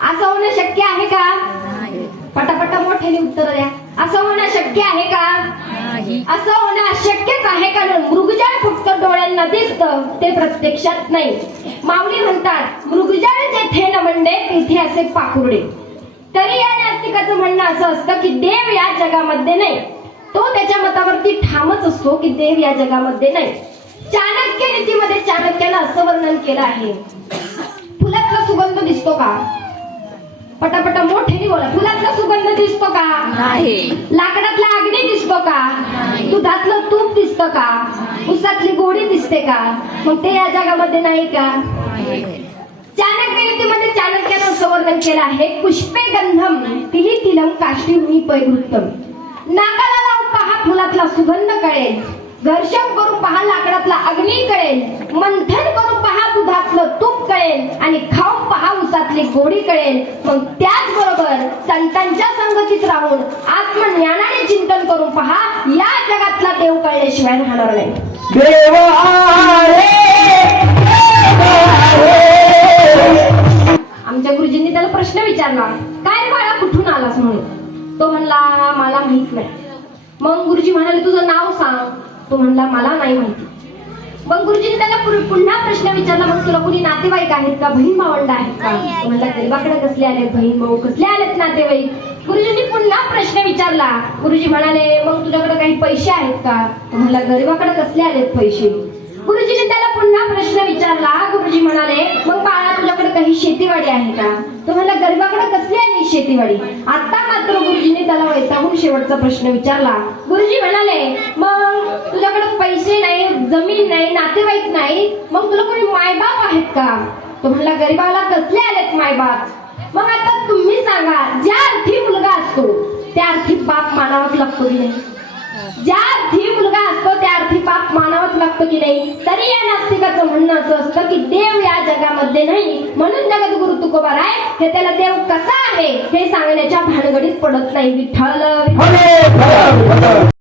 असं होणं शक्य आहे का? पटापटा मोठ्याने उत्तर द्या. असं होणं शक्य आहे का? असं होणं अशक्यच आहे. कारण मृगजळ फक्त डोळ्यांना दिसतं, ते प्रत्यक्षात नाही. माऊली म्हणतात मृगजळ जेथे न मंडे तिथे असे पाकुर्डे. तरी या नास्तिकाचं म्हणणं असं असतं की देव या जगामध्ये नाही. तो त्याच्या मतावरती ठामच असतो की देव या जगामध्ये नाही. चाणक्य नीतीमध्ये चाणक्यानं असं वर्णन केलं आहे, फुलातला सुगंध दिसतो का? पटापटा मोठ्याने बोला. फुलातला सुगंध दिसतो का? नाही. लाकडातला अग्नी दिसतो का? दुधातलं तूप दिसतं का? उसातली गोडी दिसते का? मग ते या जगामध्ये नाही का? चाणक्य नीतीमध्ये चाणक्यानं असं वर्णन केलं आहे, पुष्पे गंधम तिली तिलम काष्टी पैवृत्तम. नाकाला लावून पहा फुलातला सुगंध कळेल, घर्षण करून पहा लाकडातला अग्नी कळेल, मंथन करून पहा दुधातलं तूप कळेल आणि खाऊन पहा उसातली गोडी कळेल. मग त्याचबरोबर संतांच्या संगतीत राहून आत्मज्ञानाने चिंतन करून पहा, या जगातला देव कळल्याशिवाय राहणार नाही. देव आहे. आमच्या गुरुजींनी त्याला प्रश्न विचारला, काय रे बाळा कुठून आलास म्हणून. तो म्हणला मला माहित नाही. मग गुरुजी म्हणाले तुझं नाव सांग. तो म्हणला मला नाही माहिती. मग गुरुजींनी त्याला पुन्हा प्रश्न विचारला, मग तुला कुणी नातेवाईक आहेत का, बहीण भावंड आहेत का. तो म्हणला गरीबाकडे कसले आलेत बहीण भाऊ, कसले आलेत नातेवाईक. गुरुजींनी पुन्हा प्रश्न विचारला. गुरुजी म्हणाले मग तुझ्याकडे काही पैसे आहेत का. तो म्हणला गरीबाकडे कसले आलेत पैसे. गुरुजींनी त्याला पुन्हा प्रश्न विचारला. गुरुजी म्हणाले मग बाळा तुझ्याकडे काही शेतीवाडी आहे का. तो म्हणला गरीबाकडे कसली आली शेतीवाडी. आता मात्र गुरुजींनी त्याला वैतागून शेवटचा प्रश्न विचारला. गुरुजी म्हणाले मग तुझ्याकडे पैसे नाही, जमीन नाही, नातेवाईक नाही, मग तुला कोणी मायबाप आहेत का. तो म्हणला गरीबाला कसले आलेत मायबाप. मग आता तुम्ही सांगा, ज्या अर्थी मुलगा असतो त्या अर्थी बाप मानावाच लागतो की नाही. ज्या अर्थी मुलगा असतो त्या अर्थी बाप मानावाच लागतो की नाही. तरी या नास्तिकाचं म्हणणं असं असतं की देव या जगामध्ये नाही. म्हणून जगद्गुरु तुकोबाराय हे त्याला देव कसा आहे हे सांगण्याच्या भानगडीत पडत नाही. विठ्ठल.